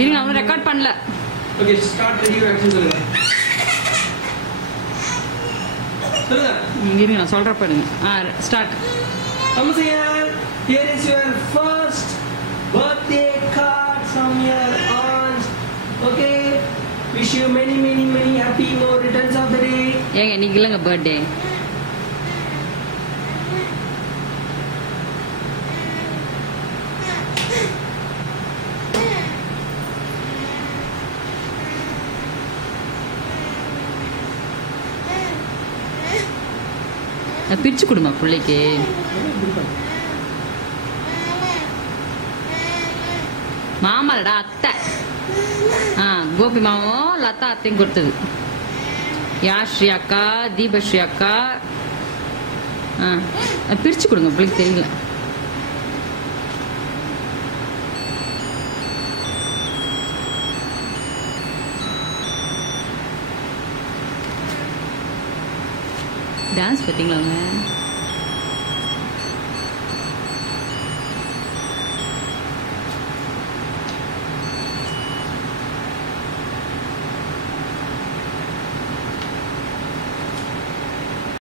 இருங்க அவன் ரெக்கார்ட் பண்ணல. ஓகே ஸ்டார்ட் ரெடி ஆக்ஷன் சொல்லுங்க. சொல்லுங்க. இருங்க நான் சொல்ற பாருங்க. Start. Amazon, here is your first birthday card from your aunt. Okay, wish you many happy more returns of the day. ஏங்க இன்னைக்கு இல்லங்க பர்த்டே. பிரிச்சு கொடுமா பிள்ளைக்கு. மாமாடா அத்தை. கோபி மாமாவும் லதா அத்தையும் கொடுத்தது. யாஸ்ரீ அக்கா, தீபஸ்ரீ அக்கா. பிரிச்சு கொடுங்க பிள்ளைக்கு தெரியல. டான்ஸ் பார்த்தீங்களா அவங்க?